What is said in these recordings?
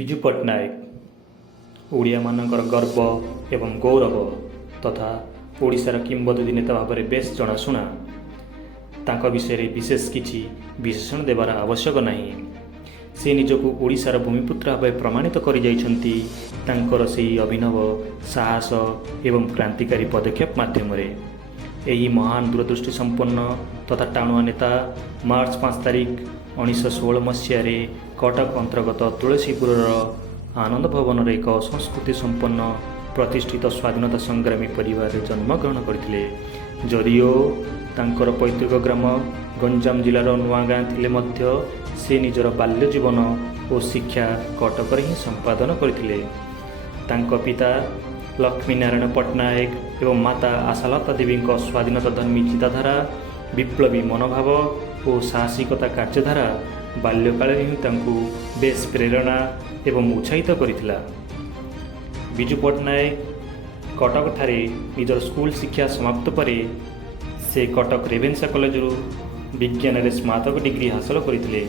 ବିଜୁ ପଟ୍ଟନାୟକ ଓଡ଼ିଆମାନଙ୍କର ଗର୍ବ ଏବଂ ଗୌରବ ତଥା ଓଡ଼ିଶାର କିମ୍ବଦନ୍ତୀ ନେତା ଭାବରେ ବେଶ୍ ଜଣାଶୁଣା। ତାଙ୍କ ବିଷୟରେ ବିଶେଷ କିଛି ବିଶେଷଣ ଦେବାର ଆବଶ୍ୟକ ନାହିଁ। ସେ ନିଜକୁ ଓଡ଼ିଶାର ଭୂମିପୁତ୍ର ଭାବେ ପ୍ରମାଣିତ କରିଯାଇଛନ୍ତି ତାଙ୍କର ସେହି ଅଭିନବ ସାହସ ଏବଂ କ୍ରାନ୍ତିକାରୀ ପଦକ୍ଷେପ ମାଧ୍ୟମରେ। ଏହି ମହାନ ଦୂରଦୃଷ୍ଟି ସମ୍ପନ୍ନ ତଥା ଟାଣୁଆ ନେତା ମାର୍ଚ୍ଚ 5 ତାରିଖ 1916 ମସିହାରେ କଟକ ଅନ୍ତର୍ଗତ ତୁଳସୀପୁରର ଆନନ୍ଦ ଭବନରେ ଏକ ସଂସ୍କୃତି ସମ୍ପନ୍ନ ପ୍ରତିଷ୍ଠିତ ସ୍ୱାଧୀନତା ସଂଗ୍ରାମୀ ପରିବାରରେ ଜନ୍ମଗ୍ରହଣ କରିଥିଲେ। ଯଦିଓ ତାଙ୍କର ପୈତୃକ ଗ୍ରାମ ଗଞ୍ଜାମ ଜିଲ୍ଲାର ନୂଆଗାଁ ଥିଲେ ମଧ୍ୟ ସେ ନିଜର ବାଲ୍ୟ ଜୀବନ ଓ ଶିକ୍ଷା କଟକରେ ହିଁ ସମ୍ପାଦନ କରିଥିଲେ। ତାଙ୍କ ପିତା ଲକ୍ଷ୍ମୀନାରାୟଣ ପଟ୍ଟନାୟକ ଏବଂ ମାତା ଆଶାଲତା ଦେବୀଙ୍କ ସ୍ୱାଧୀନତା ଧର୍ମୀ ଚିନ୍ତାଧାରା, ବିପ୍ଳବୀ ମନୋଭାବ ଓ ସାହସିକତା କାର୍ଯ୍ୟଧାରା ବାଲ୍ୟକାଳରେ ହିଁ ତାଙ୍କୁ ବେଶ୍ ପ୍ରେରଣା ଏବଂ ଉତ୍ସାହିତ କରିଥିଲା। ବିଜୁ ପଟ୍ଟନାୟକ କଟକଠାରେ ନିଜର ସ୍କୁଲ ଶିକ୍ଷା ସମାପ୍ତ ପରେ ସେ କଟକ ରେଭେନ୍ସା କଲେଜରୁ ବିଜ୍ଞାନରେ ସ୍ନାତକ ଡିଗ୍ରୀ ହାସଲ କରିଥିଲେ।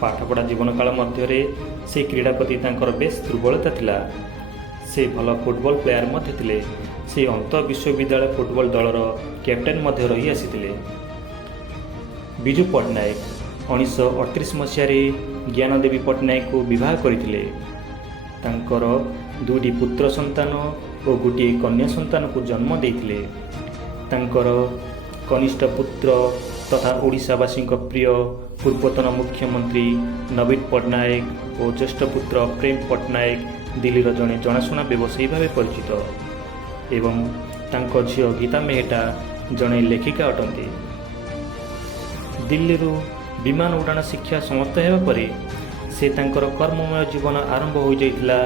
ପାଠପଢ଼ା ଜୀବନକାଳ ମଧ୍ୟରେ ସେ କ୍ରୀଡ଼ା ପ୍ରତି ତାଙ୍କର ବେଶ୍ ଦୁର୍ବଳତା ଥିଲା। ସେ ଭଲ ଫୁଟବଲ ପ୍ଲେୟାର ମଧ୍ୟ ଥିଲେ। ସେ ଅନ୍ତଃ ବିଶ୍ୱବିଦ୍ୟାଳୟ ଫୁଟବଲ ଦଳର କ୍ୟାପ୍ଟେନ୍ ମଧ୍ୟ ରହି ଆସିଥିଲେ। ବିଜୁ ପଟ୍ଟନାୟକ 1938 ମସିହାରେ ଜ୍ଞାନଦେବୀ ପଟ୍ଟନାୟକଙ୍କୁ ବିବାହ କରିଥିଲେ। ତାଙ୍କର ଦୁଇଟି ପୁତ୍ର ସନ୍ତାନ ଓ ଗୋଟିଏ କନ୍ୟା ସନ୍ତାନକୁ ଜନ୍ମ ଦେଇଥିଲେ। ତାଙ୍କର କନିଷ୍ଠ ପୁତ୍ର ତଥା ଓଡ଼ିଶାବାସୀଙ୍କ ପ୍ରିୟ ପୂର୍ବତନ ମୁଖ୍ୟମନ୍ତ୍ରୀ ନବୀନ ପଟ୍ଟନାୟକ ଓ ଜ୍ୟେଷ୍ଠ ପୁତ୍ର ପ୍ରେମ ପଟ୍ଟନାୟକ ଦିଲ୍ଲୀର ଜଣେ ଜଣାଶୁଣା ବ୍ୟବସାୟୀ ଭାବେ ପରିଚିତ ଏବଂ ତାଙ୍କ ଝିଅ ଗୀତା ମେହେଟା ଜଣେ ଲେଖିକା ଅଟନ୍ତି। ଦିଲ୍ଲୀରୁ ବିମାନ ଉଡ଼ାଣ ଶିକ୍ଷା ସମାପ୍ତ ହେବା ପରେ ସେ ତାଙ୍କର କର୍ମମୟ ଜୀବନ ଆରମ୍ଭ ହୋଇଯାଇଥିଲା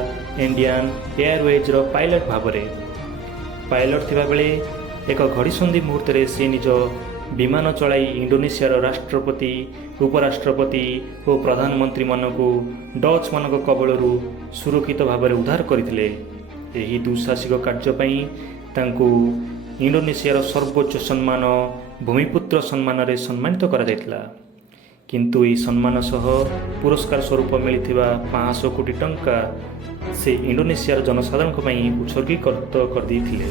ଇଣ୍ଡିଆନ୍ ଏୟାରୱେଜ୍ର ପାଇଲଟ ଭାବରେ। ପାଇଲଟ ଥିବାବେଳେ ଏକ ଘଡ଼ିସନ୍ଧି ମୁହୂର୍ତ୍ତରେ ସେ ନିଜ ବିମାନ ଚଳାଇ ଇଣ୍ଡୋନେସିଆର ରାଷ୍ଟ୍ରପତି, ଉପରାଷ୍ଟ୍ରପତି ଓ ପ୍ରଧାନମନ୍ତ୍ରୀମାନଙ୍କୁ ଡଚ୍ମାନଙ୍କ କବଳରୁ ସୁରକ୍ଷିତ ଭାବରେ ଉଦ୍ଧାର କରିଥିଲେ। ଏହି ଦୁଃସାହସିକ କାର୍ଯ୍ୟ ପାଇଁ ତାଙ୍କୁ ଇଣ୍ଡୋନେସିଆର ସର୍ବୋଚ୍ଚ ସମ୍ମାନ ଭୂମିପୁତ୍ର ସମ୍ମାନରେ ସମ୍ମାନିତ କରାଯାଇଥିଲା। କିନ୍ତୁ ଏହି ସମ୍ମାନ ସହ ପୁରସ୍କାର ସ୍ୱରୂପ ମିଳିଥିବା 500 କୋଟି ଟଙ୍କା ସେ ଇଣ୍ଡୋନେସିଆର ଜନସାଧାରଣଙ୍କ ପାଇଁ ଉତ୍ସର୍ଗୀକୃତ କରିଦେଇଥିଲେ।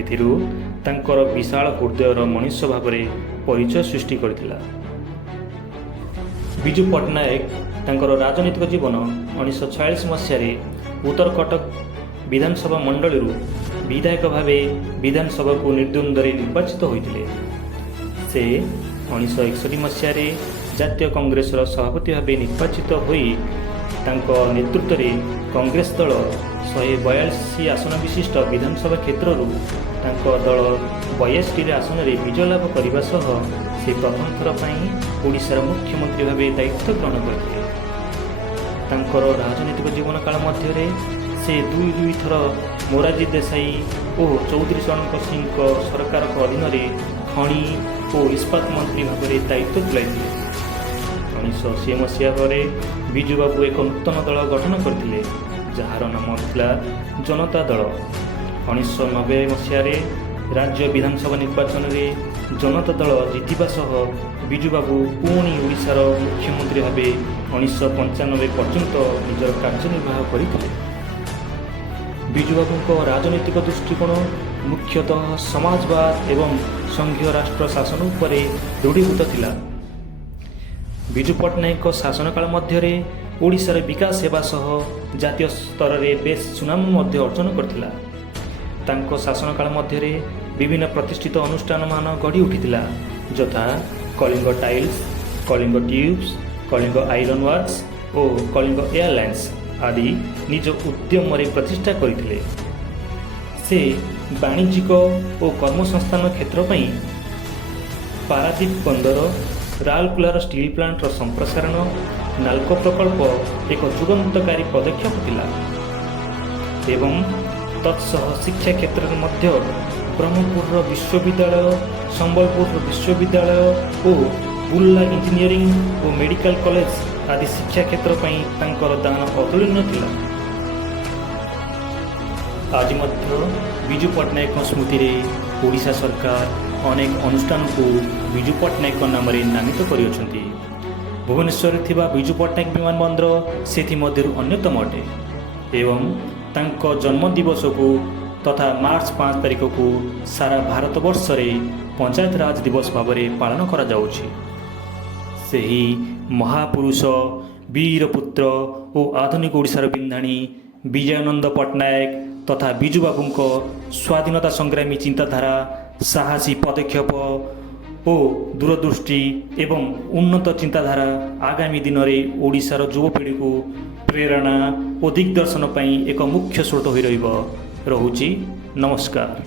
ଏଥିରୁ ତାଙ୍କର ବିଶାଳ ହୃଦୟର ମଣିଷ ଭାବରେ ପରିଚୟ ସୃଷ୍ଟି କରିଥିଲା। ବିଜୁ ପଟ୍ଟନାୟକ ତାଙ୍କର ରାଜନୈତିକ ଜୀବନ 1946 ମସିହାରେ ଉତ୍ତର କଟକ ବିଧାନସଭା ମଣ୍ଡଳୀରୁ ବିଧାୟକ ଭାବେ ବିଧାନସଭାକୁ ନିର୍ଦ୍ୱନ୍ଦ୍ୱରେ ନିର୍ବାଚିତ ହୋଇଥିଲେ। ସେ 1961 ମସିହାରେ ଜାତୀୟ କଂଗ୍ରେସର ସଭାପତି ଭାବେ ନିର୍ବାଚିତ ହୋଇ ତାଙ୍କ ନେତୃତ୍ୱରେ କଂଗ୍ରେସ ଦଳ 142 ଆସନ ବିଶିଷ୍ଟ ବିଧାନସଭା କ୍ଷେତ୍ରରୁ ତାଙ୍କ ଦଳ 82ଟି ଆସନରେ ବିଜୟ ଲାଭ କରିବା ସହ ସେ ପ୍ରଥମ ଥର ପାଇଁ ଓଡ଼ିଶାର ମୁଖ୍ୟମନ୍ତ୍ରୀ ଭାବେ ଦାୟିତ୍ୱ ଗ୍ରହଣ କରିଥିଲେ। ତାଙ୍କର ରାଜନୈତିକ ଜୀବନ କାଳ ମଧ୍ୟରେ ସେ ଦୁଇ ଥର ମୋରାରଜୀ ଦେଶାଇ ଓ ଚୌଧୁରୀ ଚରଣ ସିଂଙ୍କ ସରକାରଙ୍କ ଅଧୀନରେ ଖଣି ଓ ଇସ୍ପାତ ମନ୍ତ୍ରୀ ଭାବରେ ଦାୟିତ୍ୱ ତୁଲାଇଥିଲେ। 1980 ମସିହା ପରେ ବିଜୁବାବୁ ଏକ ନୂତନ ଦଳ ଗଠନ କରିଥିଲେ ଯାହାର ନାମ ଥିଲା ଜନତା ଦଳ। 1990 ମସିହାରେ ରାଜ୍ୟ ବିଧାନସଭା ନିର୍ବାଚନରେ ଜନତା ଦଳ ଜିତିବା ସହ ବିଜୁବାବୁ ପୁଣି ଓଡ଼ିଶାର ମୁଖ୍ୟମନ୍ତ୍ରୀ ଭାବେ 1995 ପର୍ଯ୍ୟନ୍ତ ନିଜର କାର୍ଯ୍ୟନିର୍ବାହ କରିଥିଲେ। ବିଜୁବାବୁଙ୍କ ରାଜନୈତିକ ଦୃଷ୍ଟିକୋଣ ମୁଖ୍ୟତଃ ସମାଜବାଦ ଏବଂ ସଂଘୀୟ ରାଷ୍ଟ୍ର ଶାସନ ଉପରେ ଦୃଢ଼ୀଭୂତ ଥିଲା। ବିଜୁ ପଟ୍ଟନାୟକଙ୍କ ଶାସନକାଳ ମଧ୍ୟରେ ଓଡ଼ିଶାର ବିକାଶ ହେବା ସହ ଜାତୀୟ ସ୍ତରରେ ବେଶ୍ ସୁନାମ ମଧ୍ୟ ଅର୍ଜନ କରିଥିଲା। ତାଙ୍କ ଶାସନକାଳ ମଧ୍ୟରେ ବିଭିନ୍ନ ପ୍ରତିଷ୍ଠିତ ଅନୁଷ୍ଠାନମାନ ଗଢ଼ି ଉଠିଥିଲା ଯଥା Kalinga tiles, Kalinga tubes, Kalinga iron works ଓ କଳିଙ୍ଗ ଏୟାରଲାଇନ୍ସ ଆଦି ନିଜ ଉଦ୍ୟମରେ ପ୍ରତିଷ୍ଠା କରିଥିଲେ। ସେ ବାଣିଜ୍ୟିକ ଓ କର୍ମସଂସ୍ଥାନ କ୍ଷେତ୍ର ପାଇଁ ପାରାଦୀପ ବନ୍ଦର, ରାଉରକେଲାର ଷ୍ଟିଲ୍ ପ୍ଲାଣ୍ଟର ସମ୍ପ୍ରସାରଣ, ନାଲ୍କୋ ପ୍ରକଳ୍ପ ଏକ ଯୁଗାନ୍ତକାରୀ ପଦକ୍ଷେପ ଥିଲା ଏବଂ ତତ୍ସହ ଶିକ୍ଷା କ୍ଷେତ୍ରରେ ମଧ୍ୟ ବ୍ରହ୍ମପୁରର ବିଶ୍ୱବିଦ୍ୟାଳୟ, ସମ୍ବଲପୁରର ବିଶ୍ୱବିଦ୍ୟାଳୟ ଓ ବୁର୍ଲା ଇଞ୍ଜିନିୟରିଂ ଓ ମେଡ଼ିକାଲ କଲେଜ ଆଦି ଶିକ୍ଷା କ୍ଷେତ୍ର ପାଇଁ ତାଙ୍କର ଦାନ ଅତୁଳନୀୟ ଥିଲା। ଆଜି ମଧ୍ୟ ବିଜୁ ପଟ୍ଟନାୟକଙ୍କ ସ୍ମୃତିରେ ଓଡ଼ିଶା ସରକାର ଅନେକ ଅନୁଷ୍ଠାନକୁ ବିଜୁ ପଟ୍ଟନାୟକଙ୍କ ନାମରେ ନାମିତ କରିଅଛନ୍ତି। भुवनेश्वर थिबा विजु पट्टनायक विमान बंदर से अन्यतम अटे एवं तांको जन्म दिवस को तथा मार्च 5 तारिख को सारा भारत वर्ष रे पंचायत राज दिवस भाव में पालन करा जाउछि। सेही महापुरुष वीरपुत्र और आधुनिक ओडिशार बिंधाणी विजयानंद पट्टनायक तथा विजु बाबूंको स्वाधीनता संग्रामी चिंताधारा साहसी पदक्षेप और दूरदृष्टि एवं उन्नत चिंताधारा आगामी दिन में ओडिशार युवपीढ़ी को प्रेरणा और दिग्दर्शन एक मुख्य स्रोत हो रहुछि। नमस्कार।